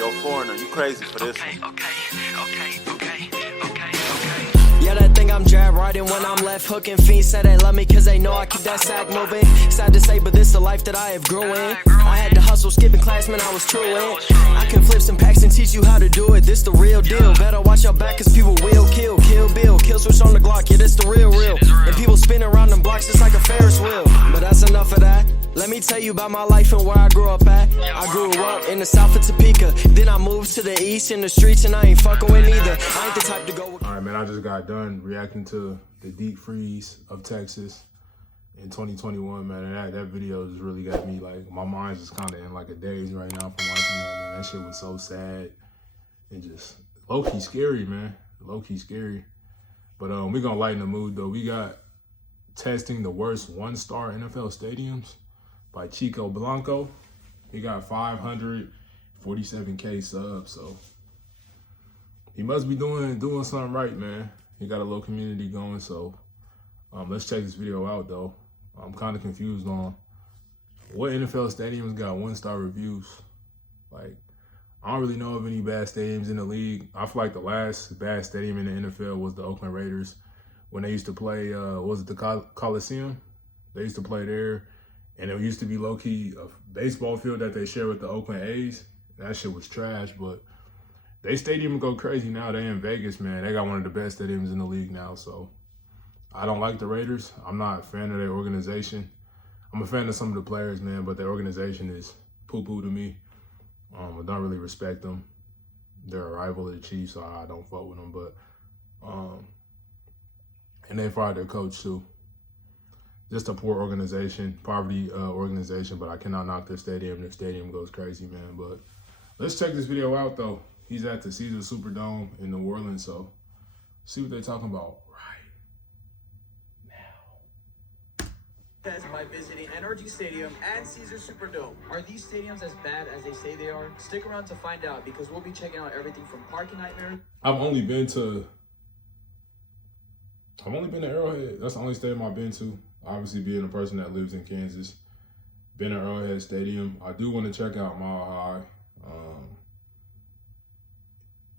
yo, foreigner, you crazy for this one. Yeah, they think I'm jab riding when I'm left hooking. Fiends say they love me cause they know I keep that sack moving. Sad to say, but this the life that I have grew in. I had to hustle, skipping class, man, I was true in. I can flip some packs and teach you how to do it. This the real deal. Better watch your back cause people will kill. Kill Bill, kill switch on the Glock, yeah, this the real. And people spin around them blocks just like a Ferris wheel. But that's enough of that. Let me tell you about my life and where I grew up at. I grew up in the south of Topeka. Then I moved to the east in the streets and I ain't fucking with neither. I ain't the type to go with. All right, man, I just got done reacting to the deep freeze of Texas in 2021, man. And that video just really got me, like, my mind's just kind of in like a daze right now from watching that, man. That shit was so sad and just low-key scary, man. Low-key scary. But we gonna lighten the mood, though. We got testing the worst one-star NFL stadiums by Chico Blanco. He got 547K subs, so he must be doing something right, man. He got a little community going, so let's check this video out, though. I'm kind of confused on what NFL stadiums got one-star reviews. Like, I don't really know of any bad stadiums in the league. I feel like the last bad stadium in the NFL was the Oakland Raiders when they used to play, was it the Coliseum? They used to play there, and it used to be low-key a baseball field that they share with the Oakland A's. That shit was trash, but they stadium go crazy now. They in Vegas, man. They got one of the best stadiums in the league now, so I don't like the Raiders. I'm not a fan of their organization. I'm a fan of some of the players, man, but their organization is poo-poo to me. I don't really respect them. They're a rival of the Chiefs, so I don't fuck with them. But and they fired their coach too. Just a poor organization, poverty organization. But I cannot knock their stadium. Their stadium goes crazy, man. But let's check this video out, though. He's at the Caesars Superdome in New Orleans, so see what they're talking about right now. By visiting NRG Stadium and Caesars Superdome. Are these stadiums as bad as they say they are? Stick around to find out because we'll be checking out everything from parking nightmares. I've only been to Arrowhead. That's the only stadium I've been to. Obviously, being a person that lives in Kansas, been at Arrowhead Stadium. I do want to check out Mile High.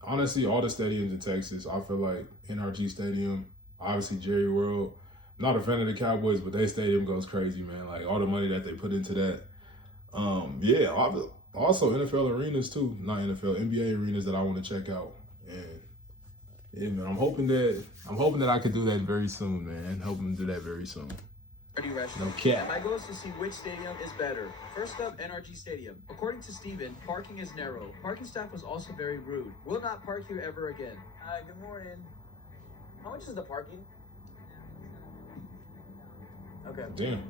Honestly, all the stadiums in Texas, I feel like NRG Stadium, obviously Jerry World. I'm not a fan of the Cowboys, but their stadium goes crazy, man. Like, all the money that they put into that. Yeah, also NFL arenas too. Not NFL, NBA arenas that I want to check out. And yeah, man, I'm hoping that I could do that very soon, man. Hoping to do that very soon. No cap. My goal is to see which stadium is better. First up, NRG Stadium. According to Steven, parking is narrow. Parking staff was also very rude. Will not park here ever again. Hi, good morning. How much is the parking? Okay. Damn.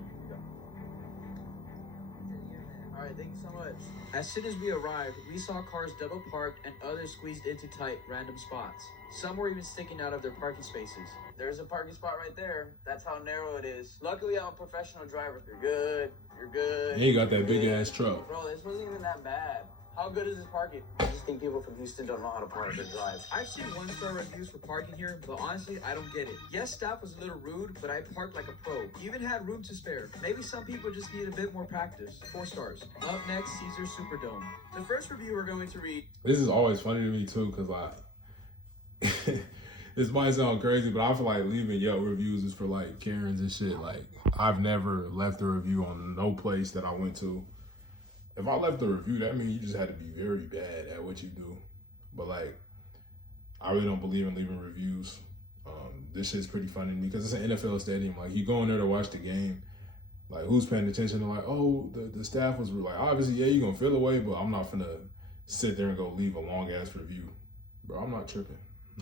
All right, thank you so much. As soon as we arrived, we saw cars double parked and others squeezed into tight, random spots. Some were even sticking out of their parking spaces. There's a parking spot right there. That's how narrow it is. Luckily, I'm a professional driver. You're good. You're good. Yeah, you got that big ass truck. Bro, this wasn't even that bad. How good is this parking? I just think people from Houston don't know how to park or drive. I've seen one-star reviews for parking here, but honestly, I don't get it. Yes, staff was a little rude, but I parked like a pro. Even had room to spare. Maybe some people just need a bit more practice. 4 stars. Up next, Caesars Superdome. The first review we're going to read. This is always funny to me too, because this might sound crazy, but I feel like leaving Yelp reviews is for like Karens and shit. Like, I've never left a review on no place that I went to. If I left a review, that means you just had to be very bad at what you do. But like, I really don't believe in leaving reviews. This shit's pretty funny to me because it's an NFL stadium. Like, you go in there to watch the game. Like, who's paying attention to like, oh, the staff was like, obviously, yeah, you're gonna feel away, but I'm not gonna sit there and go leave a long ass review. Bro, I'm not tripping.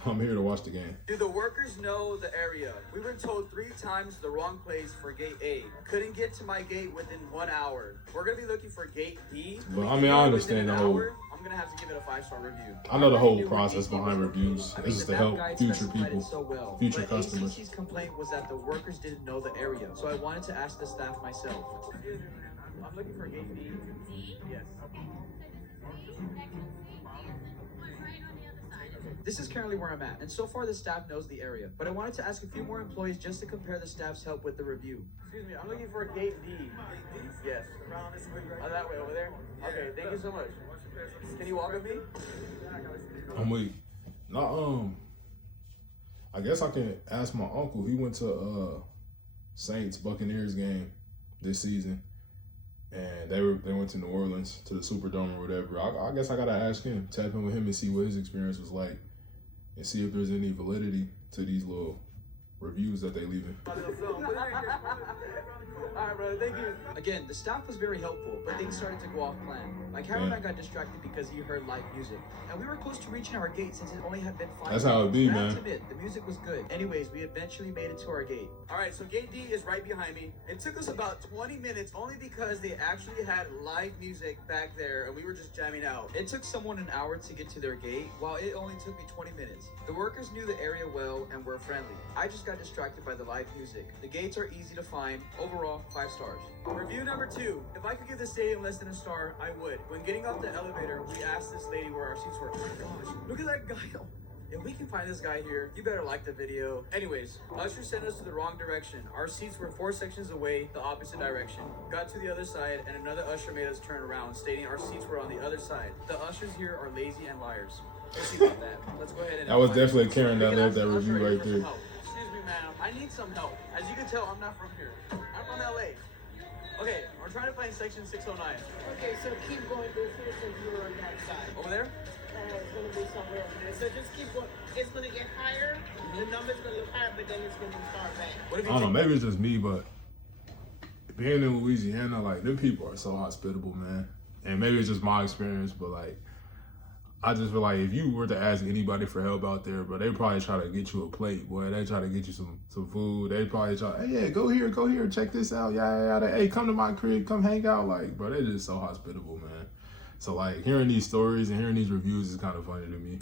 I'm here to watch the game. Do the workers know the area? We were told 3 times the wrong place for gate A. Couldn't get to my gate within 1 hour. We're gonna be looking for gate B. But I mean, I understand the whole. I'm gonna have to give it a 5-star review. I know the whole process behind reviews. This is to help future people, future customers. ACC's complaint was that the workers didn't know the area, so I wanted to ask the staff myself. I'm looking for gate B. Yes. This is currently where I'm at, and so far the staff knows the area. But I wanted to ask a few more employees just to compare the staff's help with the review. Excuse me, I'm looking for gate D. Yes. Oh, that way over there? Okay, thank you so much. Can you walk with me? I'm weak. No, I guess I can ask my uncle. He went to Saints Buccaneers game this season, and they went to New Orleans to the Superdome or whatever. I guess I gotta ask him, tap in with him, and see what his experience was like, and see if there's any validity to these little reviews that they leaving. Alright, brother, thank you. Again, the staff was very helpful, but things started to go off plan. My cameraman got distracted because he heard live music. And we were close to reaching our gate since it only had been 5 minutes. That's how it be, I have man. to admit, the music was good. Anyways, we eventually made it to our gate. Alright, so gate D is right behind me. It took us about 20 minutes only because they actually had live music back there and we were just jamming out. It took someone an hour to get to their gate, while it only took me 20 minutes. The workers knew the area well and were friendly. I just got distracted by the live music. The gates are easy to find. Overall, 5 stars. Review number 2. If I could give the stadium less than a star, I would. When getting off the elevator, we asked this lady where our seats were. Oh my gosh, look at that guy. If we can find this guy here, you better like the video. Anyways, Usher sent us to the wrong direction. Our seats were 4 sections away, the opposite direction. Got to the other side, and another usher made us turn around, stating our seats were on the other side. The ushers here are lazy and liars. Let's see about that. Let's go ahead and... That was definitely Karen that left that review right there. Excuse me, ma'am. I need some help. As you can tell, I'm not from here. I'm from LA. Okay, we're trying to find section 609. Okay, so keep going this way so you're on that side. Over there? It's going to be somewhere over there. So just keep going. It's going to get higher. The number's going to look higher, but then it's going to start back. What if I you don't know, maybe it's just me, but being in Louisiana, like, them people are so hospitable, man. And maybe it's just my experience, but, like, I just feel like if you were to ask anybody for help out there, bro, they probably try to get you a plate, boy. They try to get you some food. They probably try, hey, yeah, go here, check this out, yeah. Hey, come to my crib, come hang out. Like, bro, they're just so hospitable, man. So, like, hearing these stories and hearing these reviews is kind of funny to me.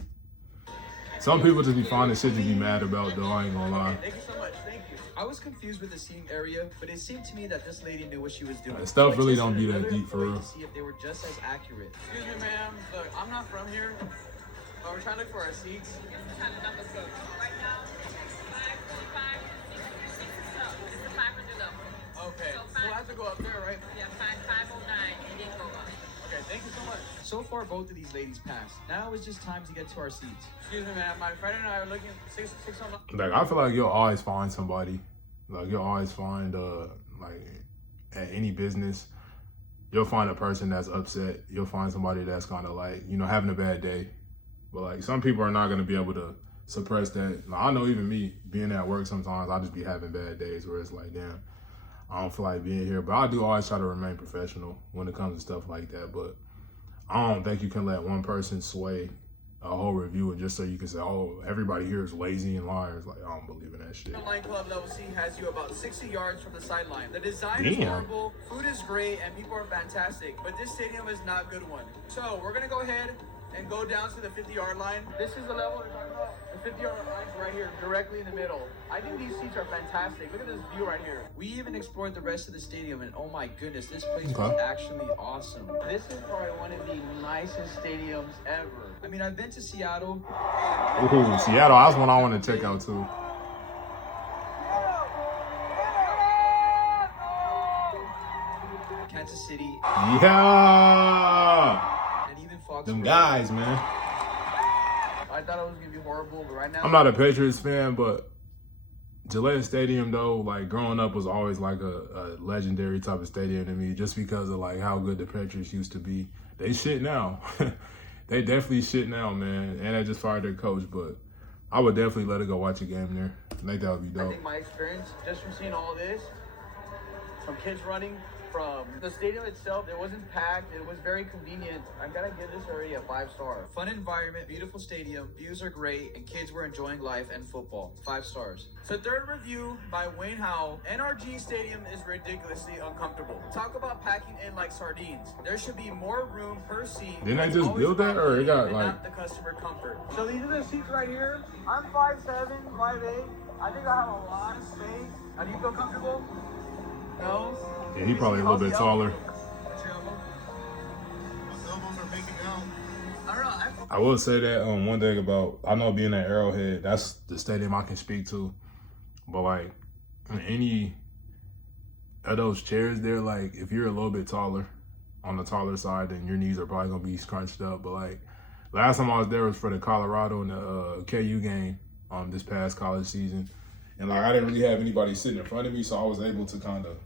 Some people just be finding shit to be mad about, though, I ain't gonna lie. Thank you so much, thank you. I was confused with the seating area, but it seemed to me that this lady knew what she was doing. Stuff So I really tested don't be that another deep, for employee real. To see if they were just as accurate. Excuse me, ma'am. Look, I'm not from here. But we're trying to look for our seats. Right now, 545, 66 up. It's the 500 level. Okay, so we'll have to go up there, right? Yeah, 509 and then go up. Okay, thank you so much. So far, both of these ladies passed. Now it's just time to get to our seats. Excuse me, ma'am. My friend and I are looking 609. Like, I feel like you'll always find somebody. Like, you'll always find, like, at any business, you'll find a person that's upset. You'll find somebody that's kind of like, you know, having a bad day. But, like, some people are not going to be able to suppress that. Like, I know even me, being at work sometimes, I just be having bad days where it's like, damn, I don't feel like being here. But I do always try to remain professional when it comes to stuff like that. But I don't think you can let one person sway a whole review and just so you can say, oh, everybody here is lazy and liars. Like, I don't believe in that shit. Line Club Level C has you about 60 yards from the sideline. The design is Damn. horrible, food is great, and people are fantastic. But this stadium is not a good one. So we're gonna go ahead and go down to the 50-yard line. This is the level we're talking about. The 50-yard line is right here, directly in the middle. I think these seats are fantastic. Look at this view right here. We even explored the rest of the stadium, and oh my goodness, this place was actually awesome. This is probably one of the nicest stadiums ever. I mean, I've been to Seattle. Ooh, Seattle, that's one I want to check out too. Kansas City. Yeah! And even Fox. Them guys, man. I thought it was gonna be horrible, but right now I'm not a Patriots fan, but Gillette Stadium, though, like, growing up was always like a legendary type of stadium to me, just because of like how good the Patriots used to be. They shit now. They definitely shit now, man. And they just fired their coach, but I would definitely let it go watch a game there. I think that would be I dope. think my experience, just from seeing all this, from kids running, from the stadium itself, it wasn't packed, it was very convenient. I gotta give this already a 5-star. Fun environment, beautiful stadium, views are great, and kids were enjoying life and football. 5 stars. So third review by Wayne Howell. NRG Stadium is ridiculously uncomfortable. Talk about packing in like sardines. There should be more room per seat. Didn't they It's just always build that, about or it money got, and like- not the customer comfort. So these are the seats right here. I'm 5'7", 5'8". I think I have a lot of space. How do you feel comfortable? No? Yeah, he probably a little bit taller. I don't know. I will say that one thing about, I know being at Arrowhead, that's the stadium I can speak to. But like in any of those chairs there, like if you're a little bit taller, on the taller side, then your knees are probably gonna be scrunched up. But like last time I was there was for the Colorado and the KU game this past college season. And like I didn't really have anybody sitting in front of me, so I was able to kind of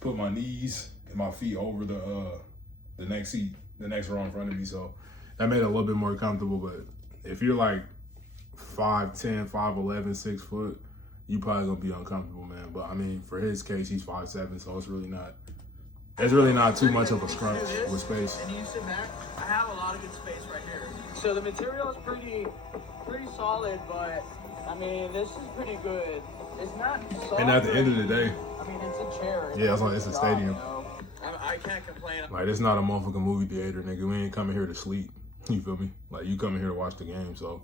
put my knees and my feet over the next seat, the next row in front of me. So that made it a little bit more comfortable. But if you're like 5'10", 5'11", 6 foot, you probably gonna be uncomfortable, man. But I mean, for his case, he's 5'7", so it's really not too much of a scrunch with space. And you sit back, I have a lot of good space right here. So the material is pretty solid, but I mean, this is pretty good. It's not soft. And at the end of the day, I mean, it's a chair. Yeah, it's a stadium. You know? I can't complain. Like, it's not a motherfucking movie theater, nigga. We ain't coming here to sleep. You feel me? Like, you coming here to watch the game. So,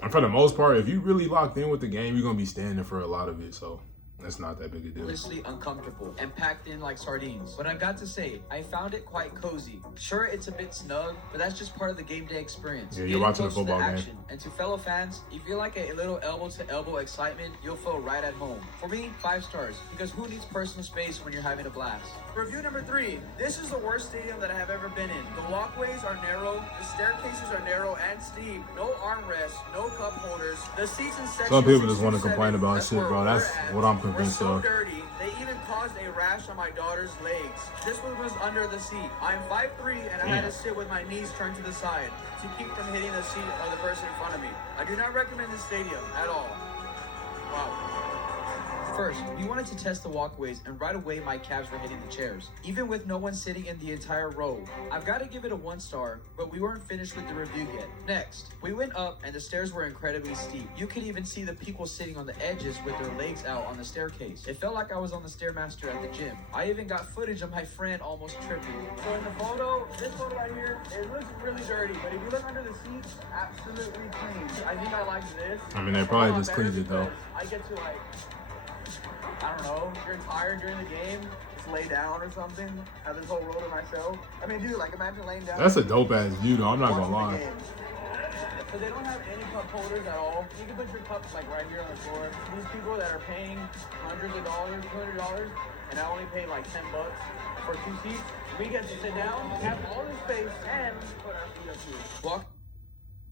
and for the most part, if you really locked in with the game, you're going to be standing for a lot of it. So, that's not that big a deal. Honestly uncomfortable and packed in like sardines. But I got to say, I found it quite cozy. Sure, it's a bit snug, but that's just part of the game day experience. Yeah, you're watching a football game. And to fellow fans, if you like a little elbow-to-elbow excitement, you'll feel right at home. For me, 5 stars, because who needs personal space when you're having a blast? Review number 3. This is the worst stadium that I have ever been in. The walkways are narrow, the staircases are narrow and steep, no armrests, no cup holders, the seats in section Some people just want to complain about shit, bro. That's what I'm were convinced so of. dirty, they even caused a rash on my daughter's legs. This one was under the seat. I'm 5'3", and I had to sit with my knees turned to the side to keep from hitting the seat of the person in front of me. I do not recommend this stadium at all. Wow. First, we wanted to test the walkways, and right away my calves were hitting the chairs, even with no one sitting in the entire row. I've got to give it a 1 star, but we weren't finished with the review yet. Next, we went up, and the stairs were incredibly steep. You could even see the people sitting on the edges with their legs out on the staircase. It felt like I was on the Stairmaster at the gym. I even got footage of my friend almost tripping. So in the photo, this photo right here, it looks really dirty, but if you look under the seats, absolutely clean. I think I like this. I mean, they probably just cleaned it, though. I get to like, I don't know, if you're tired during the game, just lay down or something, have this whole row to myself. I mean, dude, like imagine laying down. That's a dope ass view, though. I'm not gonna lie. So they don't have any cup holders at all. You can put your cups like right here on the floor. These people that are paying hundreds of dollars, $200, and I only pay like $10 for 2 seats, we get to sit down, have all the space, and put our feet up here. Walk.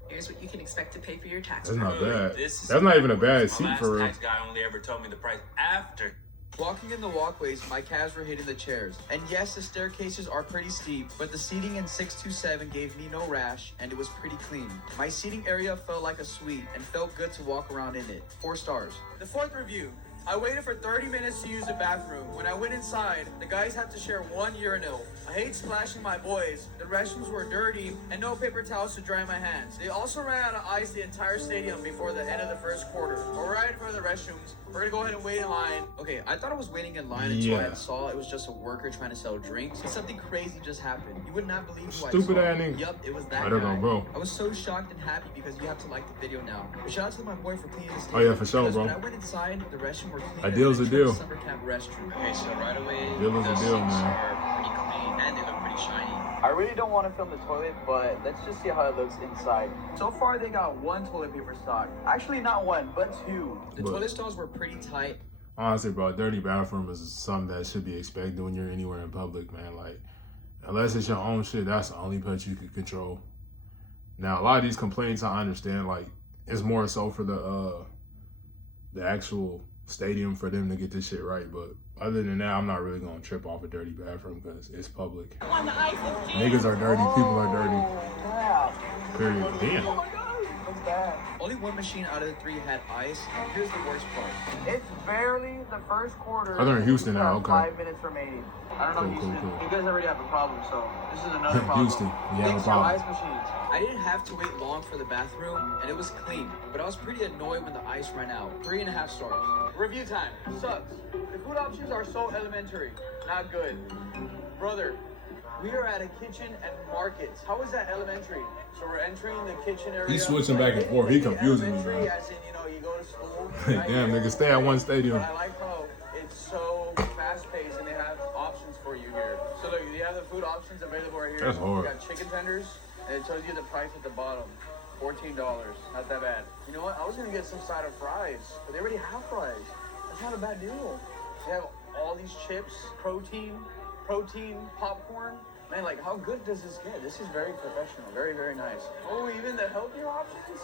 Here's what you can expect to pay for your tax. That's not bad. This is That's not even a bad seat my for real. last tax guy only ever told me the price after. Walking in the walkways, my calves were hitting the chairs. And yes, the staircases are pretty steep, but the seating in 627 gave me no rash, and it was pretty clean. My seating area felt like a suite and felt good to walk around in it. 4 stars. The 4th review. I waited for 30 minutes to use the bathroom. When I went inside, the guys had to share 1 urinal. I hate splashing my boys. The restrooms were dirty and no paper towels to dry my hands. They also ran out of ice the entire stadium before the end of the 1st quarter. We're right in front of the restrooms. We're gonna go ahead and wait in line. Okay, I thought I was waiting in line until I saw it was just a worker trying to sell drinks. But something crazy just happened. You would not believe who Stupid I saw. ass nigga. Yup, it was that I don't guy. know, bro. I was so shocked and happy because you have to like the video now. But shout out to my boy for cleaning the Oh, stadium. yeah, for sure, Because bro. when I went inside, the restroom were clean. A deal's a deal. Summer camp restroom. Okay, so right away, Deal is a the deal, seats man. are pretty clean and they look pretty shiny. I really don't want to film the toilet, but let's just see how it looks inside. So far, they got 1 toilet paper stock. Actually, not 1, but 2. The But- toilet stalls were pretty tight. Honestly, bro, a dirty bathroom is something that should be expected when you're anywhere in public, man. Like, unless it's your own shit, that's the only place you can control. Now, a lot of these complaints, I understand, like, it's more so for the actual stadium for them to get this shit right. But other than that, I'm not really gonna trip off a dirty bathroom because it's public. Niggas are dirty, people are dirty. Period. Damn. Oh my god, looks bad. Only 1 machine out of the 3 had ice. And here's the worst part. It's barely the 1st quarter. Oh, they're in Houston now, okay. 5 minutes remaining. I don't know, Cool, Houston. cool. You guys already have a problem, so this is another problem. Houston, you have a Fix problem. your ice machines. I didn't have to wait long for the bathroom, and it was clean. But I was pretty annoyed when the ice ran out. 3.5 stars. Review time. Sucks. The food options are so elementary. Not good. Brother, we are at a kitchen and markets. How is that elementary? So we're entering the kitchen area. He's switching back and forth. He confusing me, bro. Elementary, as in, you know, you go to school. Damn, nigga, stay at one stadium. But I like how it's so fast-paced and they have options for you here. So look, you have the food options available right here. That's hard. You got chicken tenders, And it tells you the price at the bottom. $14. Not that bad. You know what? I was gonna get some side of fries, but they already have fries. That's not a bad deal. They have all these chips, protein, popcorn. Man, like, how good does this get? This is very professional, very, very nice. Oh, even the healthier options?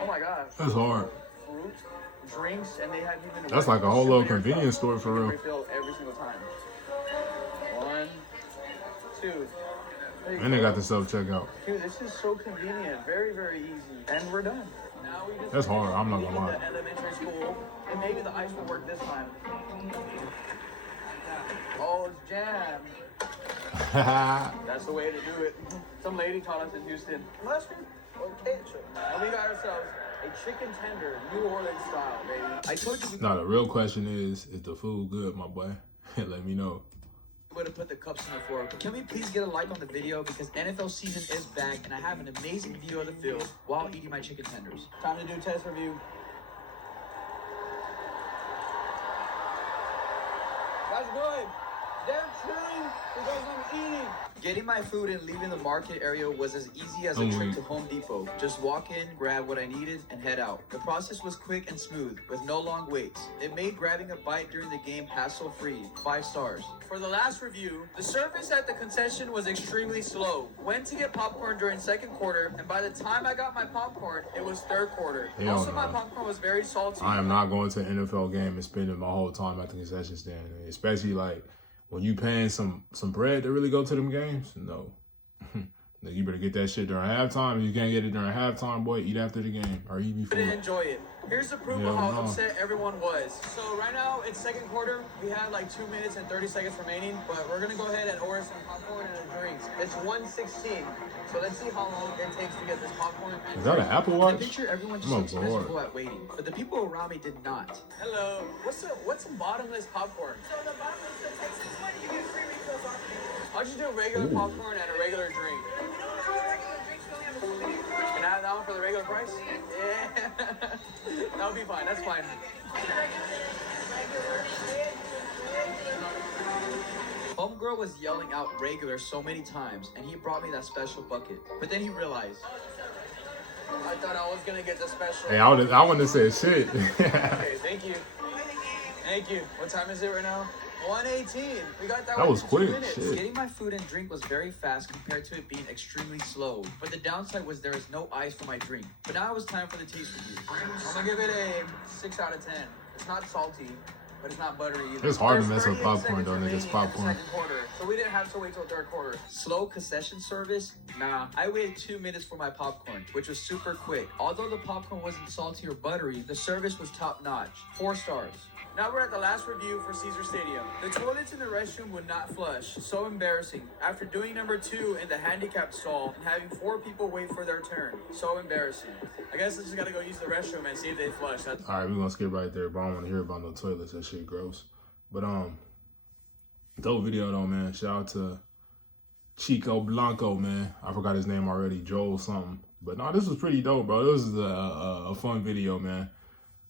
Oh my gosh. That's hard. Fruit, drinks, and they have even... That's like a whole little convenience store for real. Refill every single time. 1, 2. And they got the self-checkout. Dude, this is so convenient. Very, very easy. And we're done. Now we just... That's hard, I'm not gonna lie. The elementary school, and maybe the ice will work this time. Oh, it's jam. That's the way to do it. Some lady taught us in Houston. Mustard or ketchup. And we got ourselves a chicken tender, New Orleans style, baby. I told you. Now the real question is the food good, my boy? Let me know. Would have put the cups on the floor. Can we please get a like on the video because NFL season is back and I have an amazing view of the field while eating my chicken tenders. Time to do test review. That's good. They're chilling because I'm eating. Getting my food and leaving the market area was as easy as a trip to Home Depot. Just walk in, grab what I needed, and head out. The process was quick and smooth, with no long waits. It made grabbing a bite during the game hassle-free. 5 stars. For the last review, the service at the concession was extremely slow. Went to get popcorn during second quarter, and by the time I got my popcorn, it was third quarter. Hell Also, no. my popcorn was very salty. I am not going to an NFL game and spending my whole time at the concession stand, especially like when you paying some bread to really go to them games. No. You better get that shit during halftime. If you can't get it during halftime, boy, eat after the game or eat before. Didn't enjoy it. Here's the proof of how upset everyone was. So right now it's second quarter. We have like 2 minutes and 30 seconds remaining, but we're gonna go ahead and order some popcorn and drinks. It's 1:16. So let's see how long it takes to get this popcorn. Is that an Apple Watch? I picture everyone just looks miserable at waiting, but the people around me did not. Hello. What's the bottomless popcorn? So the bottomless, the Texas one, you get free refills off of it. I'll just do regular popcorn and a regular drink. We don't have a regular drink, we only have a smoothie. Can I have that one for the regular price? Yeah. That'll be fine. That's fine. Homegirl was yelling out regular so many times, and he brought me that special bucket. But then he realized, I thought I was gonna get the special. Hey, I wouldn't have said shit. Okay, thank you. Thank you. What time is it right now? 1:18. We got that. That was within 2 quick. minutes. Shit. Getting my food and drink was very fast compared to it being extremely slow. But the downside was there is no ice for my drink. But now it was time for the taste review. I'm gonna give it a 6 out of 10. It's not salty, but it's not buttery either. It's hard to There's mess with 38 popcorn, seconds though, niggas. remaining in the Popcorn. second quarter, so we didn't have to wait till third quarter. Slow concession service? Nah. I waited 2 minutes for my popcorn, which was super quick. Although the popcorn wasn't salty or buttery, the service was top notch. 4 stars. Now we're at the last review for Caesar Stadium. The toilets in the restroom would not flush. So embarrassing. After doing number 2 in the handicapped stall and having 4 people wait for their turn. So embarrassing. I guess I just gotta go use the restroom and see if they flush. All right, we're gonna skip right there, but I don't want to hear about no toilets. That shit gross. But dope video though, man. Shout out to Chico Blanco, man. I forgot his name already, Joel something. But no, this was pretty dope, bro. This was a fun video, man.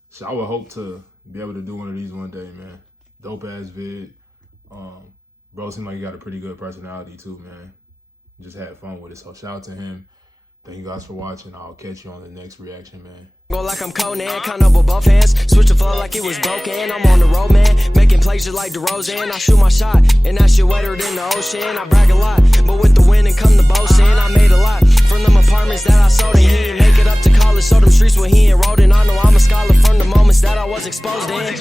So I would hope to be able to do one of these one day, man. Dope ass vid. Bro seemed like he got a pretty good personality too, man. Just had fun with it. So shout out to him. Thank you guys for watching. I'll catch you on the next reaction, man. Go like I'm Conan, count up with both hands. Switch the flow like it was broken. I'm on the road, man. Making plays just like DeRozan. I shoot my shot, and that shit wetter than the ocean. I brag a lot, but with the wind and come the boasting. I made a lot from them apartments that I sold, and he didn't make it up to college. So them streets where he enrolled in. I know I'm a scholar from the moments that I was exposed in.